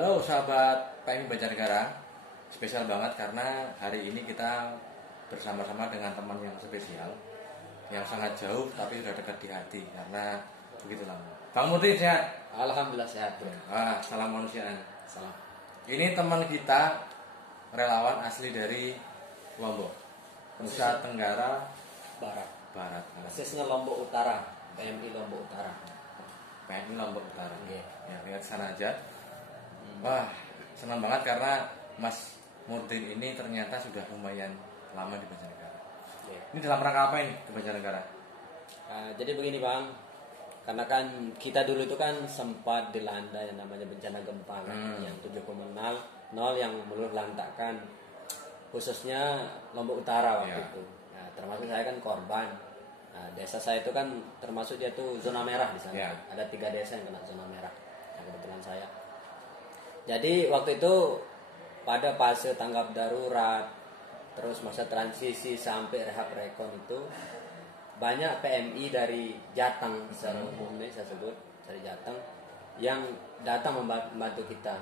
Halo sahabat PMI Banjarnegara, spesial banget karena hari ini kita bersama-sama dengan teman yang spesial, yang sangat jauh tapi sudah dekat di hati karena begitulah. Bang Muti sehat? Alhamdulillah sehat bro. Salam manusiaan. Salam. Ini teman kita relawan asli dari Lombok, Nusa Tenggara Barat. Persisnya Lombok Utara, PMI Lombok Utara. PMI Lombok Utara. Yeah. Ya, lihat sana aja. Wah, senang banget karena Mas Murdin ini ternyata sudah lumayan lama di Banjarnegara. Yeah. Ini dalam rangka apa ini di Banjarnegara? Jadi begini bang, karena kan kita dulu itu kan sempat dilanda yang namanya bencana gempa kan, yang 7,0 yang meluluh lantakkan khususnya Lombok Utara waktu itu. Nah, termasuk saya kan korban. Nah, desa saya itu kan termasuk dia tuh zona merah di sana. Yeah. Ada 3 desa yang kena zona merah. Nah, kebetulan saya. Jadi waktu itu pada fase tanggap darurat, terus masa transisi sampai rehab rekon itu banyak PMI dari Jateng secara umum nih saya sebut dari Jateng yang datang membantu kita,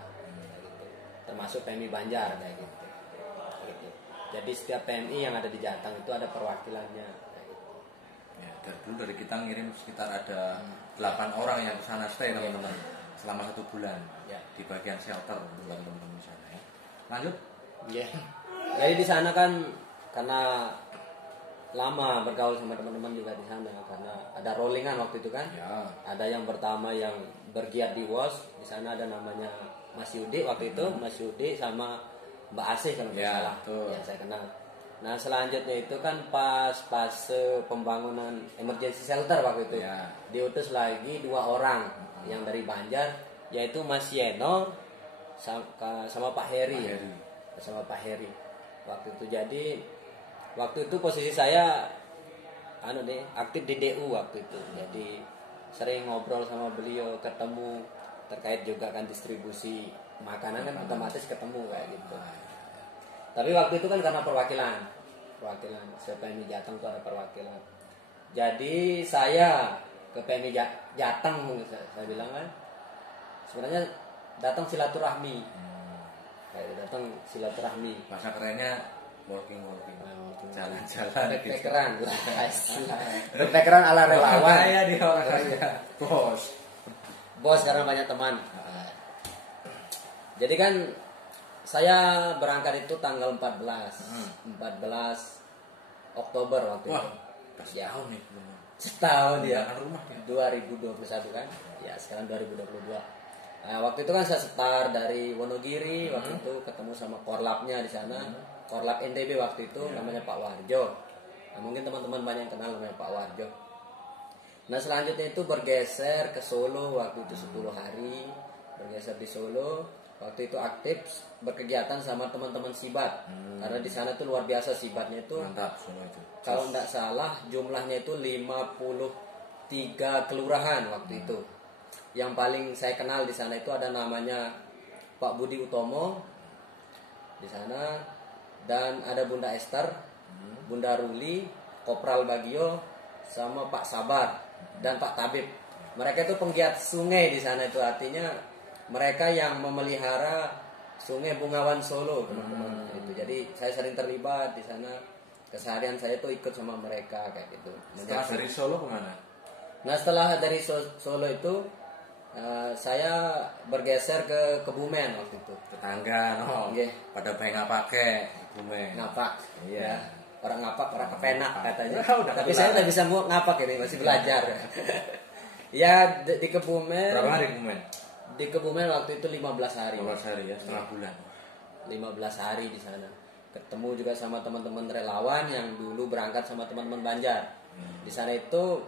gitu. Termasuk PMI Banjar kayak gitu. Jadi setiap PMI yang ada di Jateng itu ada perwakilannya. Kayak gitu. Ya, dari dulu dari kita ngirim sekitar ada 8 orang yang kesana stay teman-teman selama 1 bulan Ya. di bagian shelter untuk teman-teman di sana ya. Lanjut. Yeah. Jadi di sana kan karena lama bergaul sama teman-teman juga di sana karena ada rollingan waktu itu kan. Ya. Ada yang pertama yang bergiat di WOS, di sana ada namanya Mas Yudi waktu itu, Mas Yudi sama Mbak Asih kalau nggak salah, yang saya kenal. Nah selanjutnya itu kan pas fase pembangunan emergency shelter waktu itu, diutus lagi 2 orang yang dari Banjar, yaitu Mas Yeno sama Pak Heri. Sama Pak Heri waktu itu. Jadi waktu itu posisi saya aktif di DU waktu itu. Jadi sering ngobrol sama beliau, ketemu terkait juga kan distribusi makanan kan otomatis ketemu kayak gitu. Tapi waktu itu kan karena perwakilan PMI Jateng itu ada perwakilan. Jadi saya ke PMI Jateng saya bilang kan sebenarnya datang silaturahmi. Datang silaturahmi. Bahasa kerennya walking. Jalan-jalan background background ala relawan. Saya di orang saya. Bos Karena banyak teman. Jadi kan saya berangkat itu tanggal 14 Oktober waktu itu. Setahun nih. Setahun ya. Rumah ya. 2021 kan. Ya sekarang 2022. Nah, waktu itu kan saya setar dari Wonogiri, waktu itu ketemu sama korlapnya di sana. Korlap NTB waktu itu namanya Pak Warjo. Nah, mungkin teman-teman banyak yang kenal namanya Pak Warjo. Nah selanjutnya itu bergeser ke Solo waktu itu 10 hari. Bergeser di Solo. Waktu itu aktif berkegiatan sama teman-teman Sibat. Karena di sana tuh luar biasa Sibatnya itu. Mantap semua itu. Kalau tidak salah jumlahnya itu 53 kelurahan waktu itu. Yang paling saya kenal di sana itu ada namanya Pak Budi Utomo di sana, dan ada Bunda Esther, Bunda Ruli, Kopral Bagio, sama Pak Sabar dan Pak Tabib. Mereka itu penggiat sungai di sana, itu artinya mereka yang memelihara Sungai Bungawan Solo, teman-teman. Itu. Jadi saya sering terlibat di sana. Keseharian saya tuh ikut sama mereka kayak gitu. Setelah dari Solo kemana? Nah setelah dari Solo itu saya bergeser ke Kebumen waktu itu. Tetangga, pada pengen pakai Kebumen. Ngapak, iya. Orang ngapak, orang kepenak katanya. Tapi saya tidak bisa ngapak ini, masih belajar. Ya di Kebumen. Berapa hari Kebumen? Di Kebumen waktu itu 15 hari. 15 hari ya, setengah bulan. 15 hari di sana. Ketemu juga sama teman-teman relawan yang dulu berangkat sama teman-teman Banjar. Di sana itu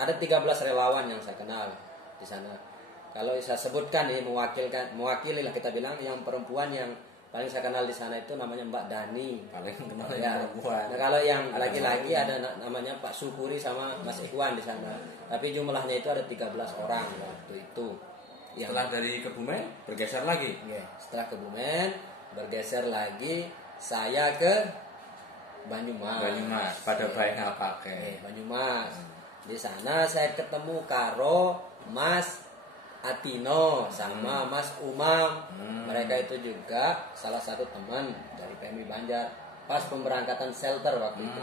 ada 13 relawan yang saya kenal di sana. Kalau saya sebutkan nih mewakili lah kita bilang, yang perempuan yang paling saya kenal di sana itu namanya Mbak Dani. Paling kenal ya. Perempuan. Nah, kalau yang laki-laki ada namanya Pak Sukuri sama Mas Ikhwan di sana. Tapi jumlahnya itu ada 13 orang waktu itu. Setelah dari Kebumen bergeser lagi. Setelah Kebumen bergeser lagi saya ke Banyumas. Pada baik nggak pakai. Banyumas. Di sana saya ketemu karo Mas Atino sama Mas Umam. Mereka itu juga salah satu teman dari PMI Banjar pas pemberangkatan shelter waktu itu,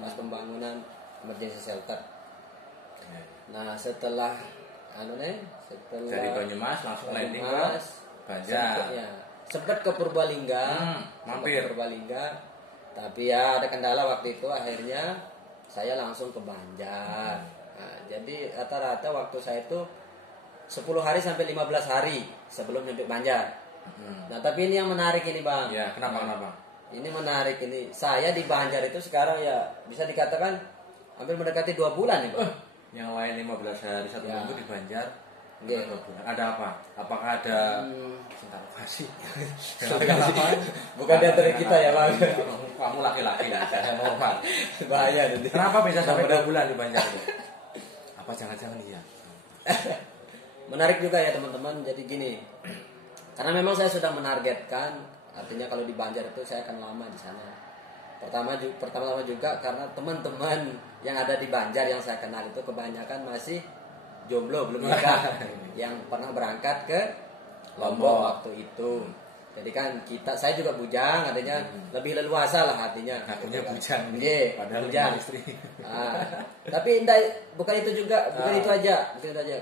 pas pembangunan emergency shelter. Nah setelah dari Banyumas langsung landing ke Banjar. Sempat ke Purbalingga, mampir ke Purbalingga, tapi ya ada kendala waktu itu, akhirnya saya langsung ke Banjar. Nah, jadi rata-rata waktu saya itu 10 hari sampai 15 hari sebelum nyampe Banjar. Nah tapi ini yang menarik ini Bang. Ya, kenapa? Ini menarik ini. Saya di Banjar itu sekarang ya bisa dikatakan hampir mendekati 2 bulan nih Bang. Yang lain 15 hari 1 minggu di Banjar. 2 bulan. Ada apa? Apakah ada cinta lokasi? Bukan di antara kita ya Bang. Kamu laki-laki lah, saya normal. Bahaya nanti. Kenapa bisa sampai 2 bulan di Banjar? Apa jangan-jangan dia? Menarik juga ya teman-teman. Jadi gini. Karena memang saya sudah menargetkan, artinya kalau di Banjar itu saya akan lama di sana. Pertama-tama juga karena teman-teman yang ada di Banjar yang saya kenal itu kebanyakan masih jomblo, belum nikah, yang pernah berangkat ke Lombok waktu itu. Jadi kan saya juga bujang, artinya lebih leluasa lah artinya. Katanya bujang, padahal bujang istri. Tapi bukan itu juga, bukan itu aja.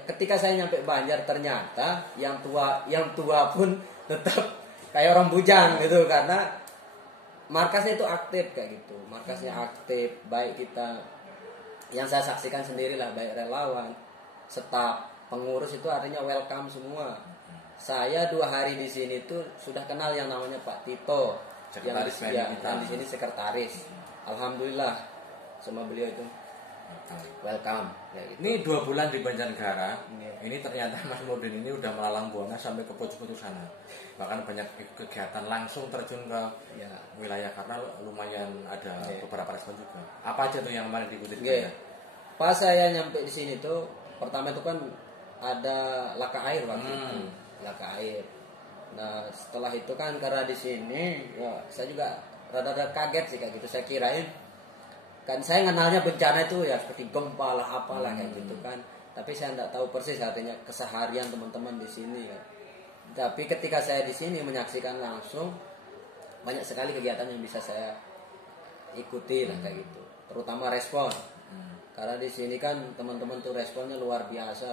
Ketika saya nyampe Banjar ternyata yang tua pun tetap kayak orang bujang gitu, karena markasnya itu aktif kayak gitu. Markasnya aktif, baik kita yang saya saksikan sendiri lah, baik relawan, staf, pengurus itu artinya welcome semua. Saya 2 hari di sini tuh sudah kenal yang namanya Pak Tito, yang di sini sekretaris. Alhamdulillah sama beliau itu welcome. Ya gitu. Ini 2 bulan di Banjarnegara. Ini ternyata Mas Mudin ini udah melalang buana sampai ke pojok sana. Bahkan banyak kegiatan langsung terjun ke wilayah karena lumayan ada beberapa respon juga. Apa aja tuh yang kemarin diikuti? Pas saya nyampe di sini tuh pertama itu kan ada laka air waktu itu. Laka air. Nah setelah itu kan karena di sini ya saya juga rada-rada kaget sih kayak gitu. Saya kirain kan saya kenalnya bencana itu ya seperti gempa lah apalah kayak gitu kan. Tapi saya tidak tahu persis artinya keseharian teman-teman di sini kan. Tapi ketika saya di sini menyaksikan langsung banyak sekali kegiatan yang bisa saya ikuti lah kayak gitu. Terutama respon. Karena di sini kan teman-teman tuh responnya luar biasa.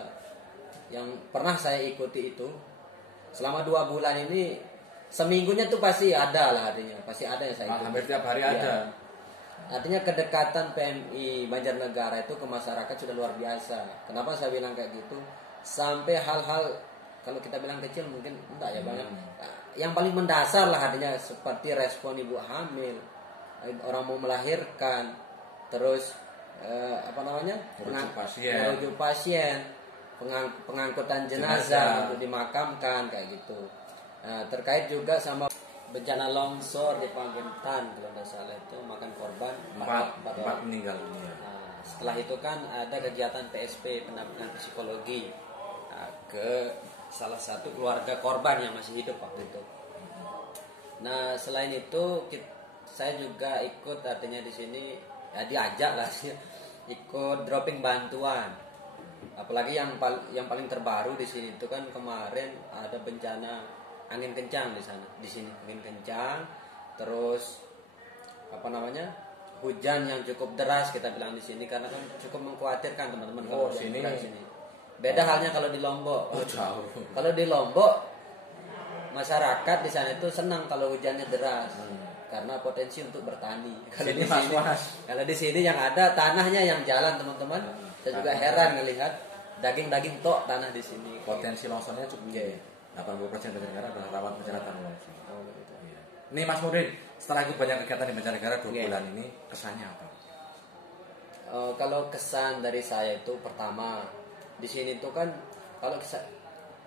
Yang pernah saya ikuti itu selama 2 bulan ini seminggunya tuh pasti ada lah artinya, pasti ada yang saya ikuti. Hampir tiap hari ada. Artinya kedekatan PMI Banjarnegara itu ke masyarakat sudah luar biasa. Kenapa saya bilang kayak gitu? Sampai hal-hal kalau kita bilang kecil mungkin enggak ya banyak. Yang paling mendasar lah artinya seperti respon ibu hamil, orang mau melahirkan, terus merujuk pasien, pengangkutan jenazah untuk dimakamkan kayak gitu. Nah, terkait juga sama bencana longsor di Pagentan kalau tidak salah itu makan korban 4 meninggal. Nah, setelah itu kan ada kegiatan PSP pendampingan psikologi ke salah satu keluarga korban yang masih hidup waktu itu. Nah selain itu saya juga ikut artinya di sini ya diajak lah ikut dropping bantuan. Apalagi yang paling terbaru di sini itu kan kemarin ada bencana angin kencang di sana, di sini angin kencang, terus hujan yang cukup deras kita bilang di sini karena kan cukup mengkhawatirkan teman-teman kalau di sini. Beda halnya kalau di Lombok. Jauh. Kalau di Lombok masyarakat di sana itu senang kalau hujannya deras. Karena potensi untuk bertani. Kalau di sini yang ada tanahnya yang jalan teman-teman. Saya juga heran ngelihat daging-daging tok tanah di sini. Potensi longsornya cukup tinggi. 80% dari negara adalah rawan bencana tanah longsor. Ini Mas Mudin, setelah ikut banyak kegiatan di Banjarnegara 2 bulan ini, kesannya apa? Kalau kesan dari saya itu pertama di sini tuh kan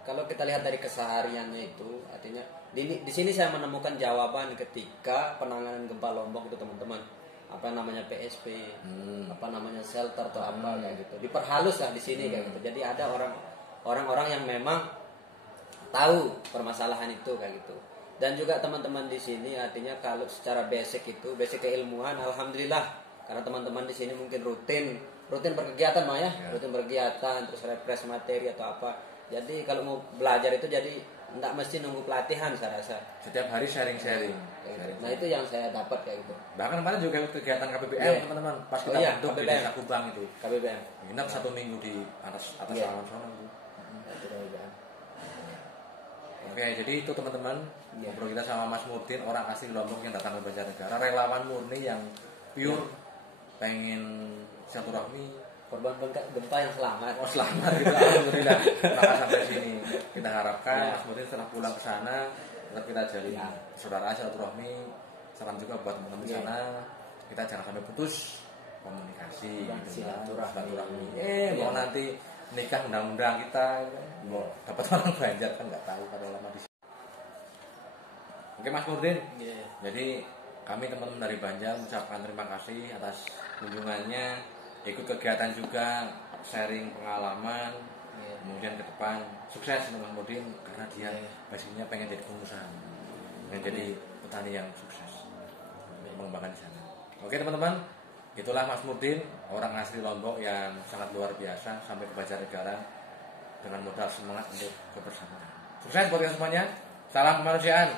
kalau kita lihat dari kesehariannya itu artinya di sini saya menemukan jawaban ketika penanganan gempa Lombok itu teman-teman, apa namanya PSP, apa namanya shelter atau apa kayak gitu, diperhalus lah di sini kayak gitu. Jadi ada orang-orang yang memang tahu permasalahan itu kayak gitu. Dan juga teman-teman di sini artinya kalau secara basic keilmuan alhamdulillah karena teman-teman di sini mungkin rutin berkegiatan rutin berkegiatan terus refresh materi atau apa. Jadi kalau mau belajar itu jadi enggak mesti nunggu pelatihan saya rasa. Setiap hari sharing-sharing. Nah itu yang saya dapat kayak gitu. Bahkan kemarin juga kegiatan KBBM teman-teman. Pas kita bentuk di Desa Kubang itu. KBBM. Nginep 1 minggu di atas awan sana itu. Itu KBBM. Oke, jadi itu teman-teman ngobrol kita sama Mas Murdin, orang asli Lombok yang datang ke Banjarnegara, relawan murni yang pure pengen silaturahmi. Korban gempa yang selamat. Oh selamat gitu, alhamdulillah. Maka sampai sini kita harapkan Mas Murdin setelah pulang ke sana tetap kita jalin saudara silaturahmi. Salam juga buat teman-teman di sana, kita jangan sampai putus komunikasi, silaturahmi. Mau nanti nikah undang-undang kita, mau dapat orang Banjar kan nggak tahu kalau lama di sini. Oke Mas Murdin, jadi kami teman-teman dari Banjar mengucapkan terima kasih atas kunjungannya, ikut kegiatan juga, sharing pengalaman, kemudian ke depan sukses Mas Murdin karena dia basicnya pengen jadi pengusaha, pengen jadi petani yang sukses, mengembangkan di sana. Oke teman-teman, itulah Mas Murdin, orang asli Lombok yang sangat luar biasa sampai ke Banjarnegara dengan modal semangat untuk kebersamaan. Sukses buat kalian semuanya. Salam kemanusiaan.